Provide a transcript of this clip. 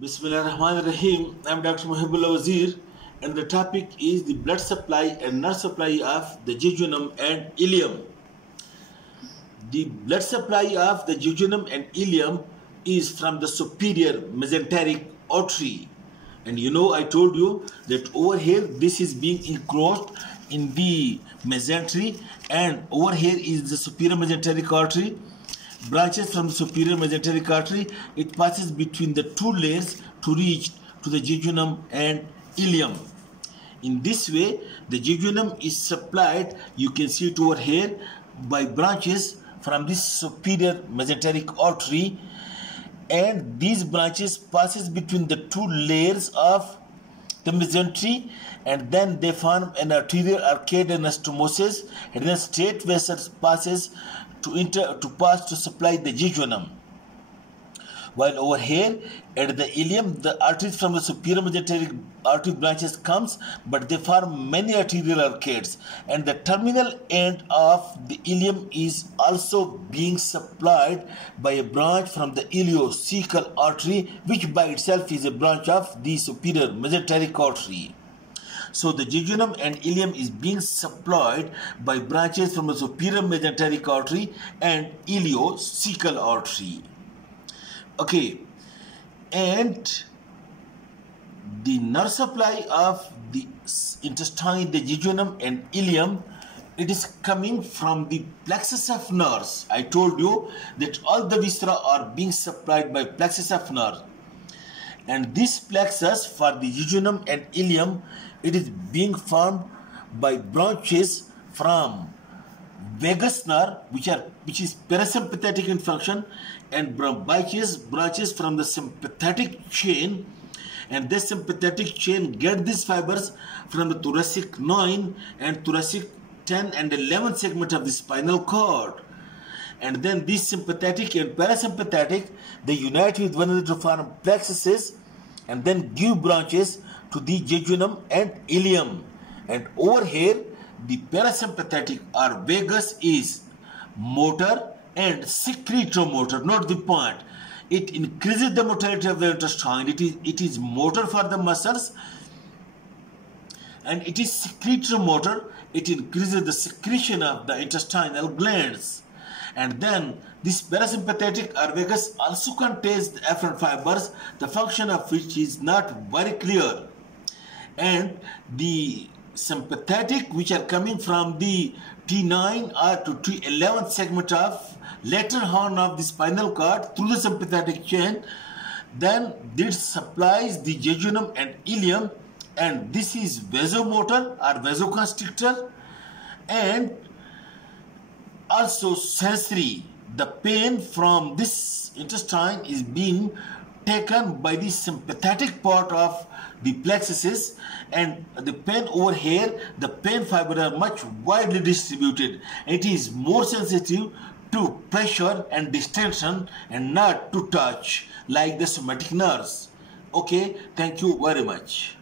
Bismillahirrahmanirrahim. I'm Dr. Muhibbullah Wazir, and the topic is the blood supply and nerve supply of the jejunum and ileum. The blood supply of the jejunum and ileum is from the superior mesenteric artery. And I told you that over here this is being encroached in the mesentery, and over here is the superior mesenteric artery. Branches from the superior mesenteric artery, it passes between the two layers to reach to the jejunum and ileum. In this way, the jejunum is supplied, you can see it over here, by branches from this superior mesenteric artery, and these branches passes between the two layers of the mesentery, and then they form an arterial arcade anastomosis, and then straight vessels passes to pass to supply the jejunum. While over here at the ileum, the arteries from the superior mesenteric artery branches comes, but they form many arterial arcades, and the terminal end of the ileum is also being supplied by a branch from the ileocecal artery, which by itself is a branch of the superior mesenteric artery. So the jejunum and ileum is being supplied by branches from the superior mesenteric artery and ileocecal artery. Okay, and the nerve supply of the intestine, the jejunum and ileum, it is coming from the plexus of nerves. I told you that all the viscera are being supplied by plexus of nerve. And this plexus for the jejunum and ileum, it is being formed by branches from vagus nerve, which is parasympathetic in function, and branches from the sympathetic chain, and this sympathetic chain get these fibers from the thoracic 9 and thoracic 10 and 11 segment of the spinal cord. And then these sympathetic and parasympathetic, they unite with one another to form plexuses and then give branches to the jejunum and ileum. And over here, the parasympathetic or vagus is motor and secretomotor. Note the point. It increases the motility of the intestine. It is motor for the muscles, and it is secretomotor. It increases the secretion of the intestinal glands. And then this parasympathetic or vagus also contains the afferent fibers, the function of which is not very clear. And the sympathetic, which are coming from the T9 or to T11 segment of lateral horn of the spinal cord through the sympathetic chain, then this supplies the jejunum and ileum, and this is vasomotor or vasoconstrictor, and also sensory. The pain from this intestine is being taken by the sympathetic part of the plexuses, and the pain over here, the pain fibers are much widely distributed. It is more sensitive to pressure and distension and not to touch like the somatic nerves. Okay, thank you very much.